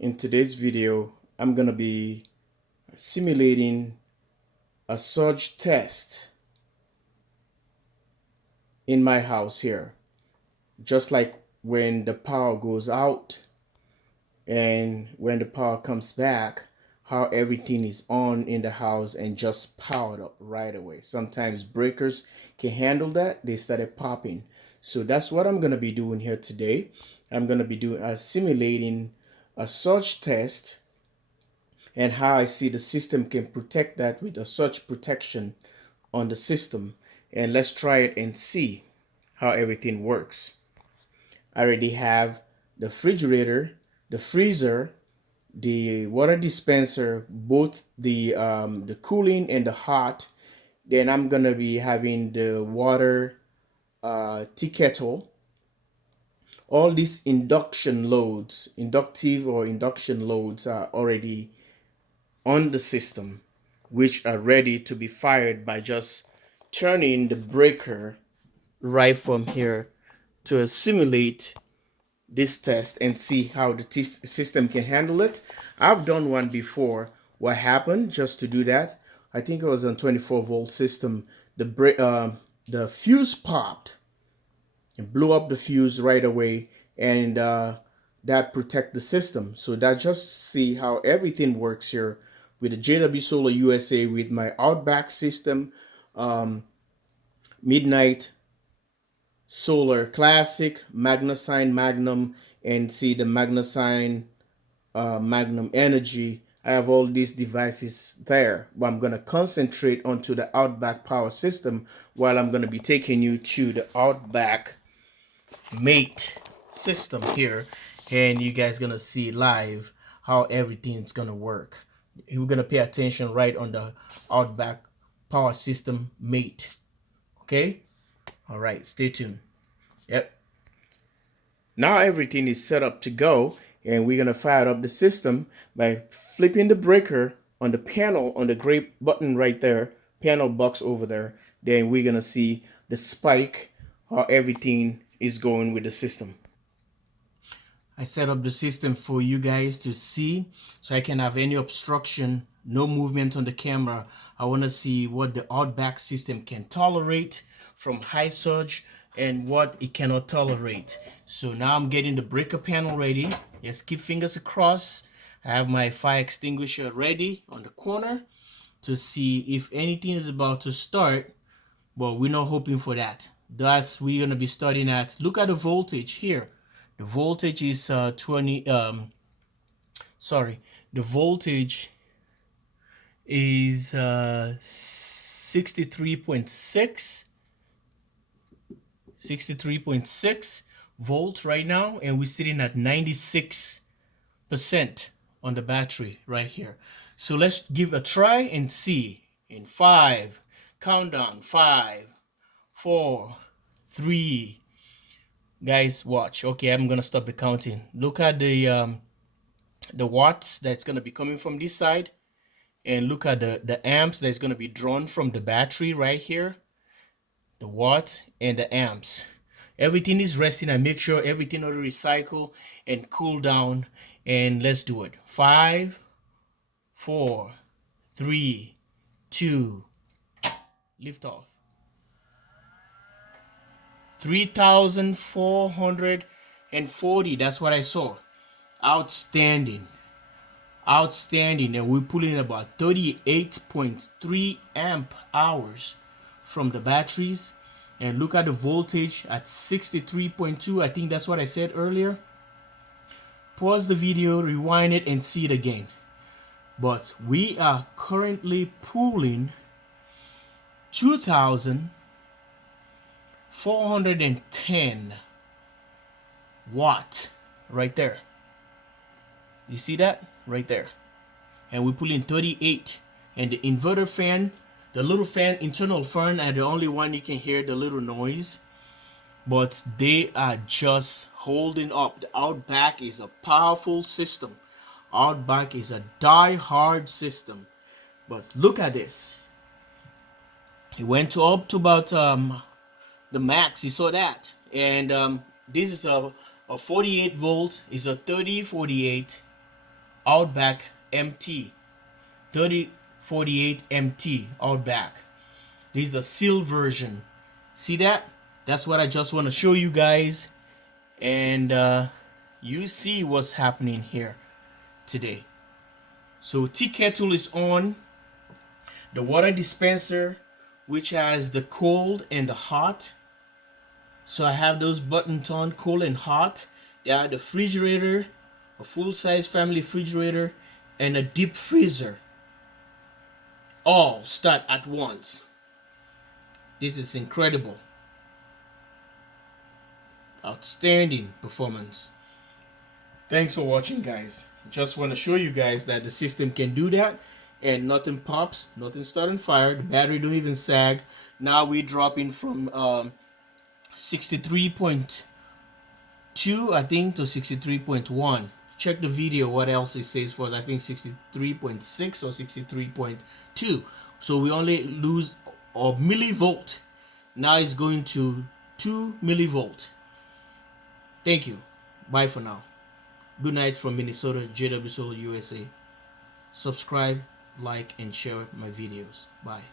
In today's video, I'm going to be simulating a surge test in my house here. Just like when the power goes out and when the power comes back, how everything is on in the house and just powered up right away. Sometimes breakers can handle that. They started popping. So that's what I'm going to be doing here today. I'm going to be doing simulating a surge test and how I see the system can protect that with a surge protection on the system. And let's try it and see how everything works. I already have the refrigerator, the freezer, the water dispenser, both the cooling and the hot. Then I'm gonna be having the water tea kettle. All these induction loads, inductive or induction loads, are already on the system, which are ready to be fired by just turning the breaker right from here to simulate this test and see how the system can handle it. I've done one before. What happened just to do that? I think it was on 24-volt system. The fuse popped and blew up the fuse right away, and that protect the system. So that just see how everything works here with the JW Solar USA with my Outback system, Midnight Solar Classic, Magnasign Magnum, and see the Magnasign Magnum Energy. I have all these devices there, but I'm going to concentrate onto the Outback power system while I'm going to be taking you to the Outback mate system here, and you guys going to see live how everything is going to work. We're going to pay attention right on the Outback power system mate. Okay? All right, stay tuned. Yep. Now everything is set up to go, and we're gonna fire up the system by flipping the breaker on the panel on the gray button right there, panel box over there. Then we're gonna see the spike, how everything is going with the system. I set up the system for you guys to see, so I can have any obstruction, no movement on the camera. I want to see what the Outback system can tolerate from high surge and what it cannot tolerate. So now I'm getting the breaker panel ready. Just keep fingers across. I have my fire extinguisher ready on the corner to see if anything is about to start, but we're not hoping for that. Thus, we're going to be starting at, look at the voltage here. The voltage is the voltage is 63.6 volts right now, and we're sitting at 96% on the battery right here. So let's give a try and see. In 5, countdown, 5, 4, 3. Guys, watch. Okay, I'm gonna stop the counting. Look at the watts that's gonna be coming from this side, and look at the amps that's gonna be drawn from the battery right here. The watts and the amps. Everything is resting. I make sure everything will recycle and cool down. And let's do it. 5, 4, 3, 2. Lift off. 3,440. That's what I saw. Outstanding. Outstanding. And we're pulling about 38.3 amp hours from the batteries. And look at the voltage at 63.2. I think that's what I said earlier. Pause the video, rewind it, and see it again. But we are currently pulling 2,410 watt right there. You see that right there? And we're pulling 38. And the inverter fan, the little fan, internal fan, are the only one you can hear the little noise. But they are just holding up. The Outback is a powerful system. Outback is a die-hard system. But look at this. It went up to about the max. You saw that. And this is a 48 volt. It's a 3048. Outback MT 3048 MT Outback. This is a sealed version. See that? That's what I just want to show you guys, and you see what's happening here today. So tea kettle is on. The water dispenser, which has the cold and the hot. So I have those buttons on, cold and hot. They are the refrigerator, a full-size family refrigerator, and a deep freezer. All start at once. This is incredible. Outstanding performance. Thanks for watching, guys. Just want to show you guys that the system can do that, and nothing pops, nothing starting fire. The battery don't even sag. Now we dropping from 63.2 I think to 63.1. Check the video what else it says for us. I think 63.6 or 63.2. So we only lose a millivolt. Now it's going to 2 millivolt. Thank you. Bye for now. Good night from Minnesota, JW Solar USA. Subscribe, like, and share my videos. Bye.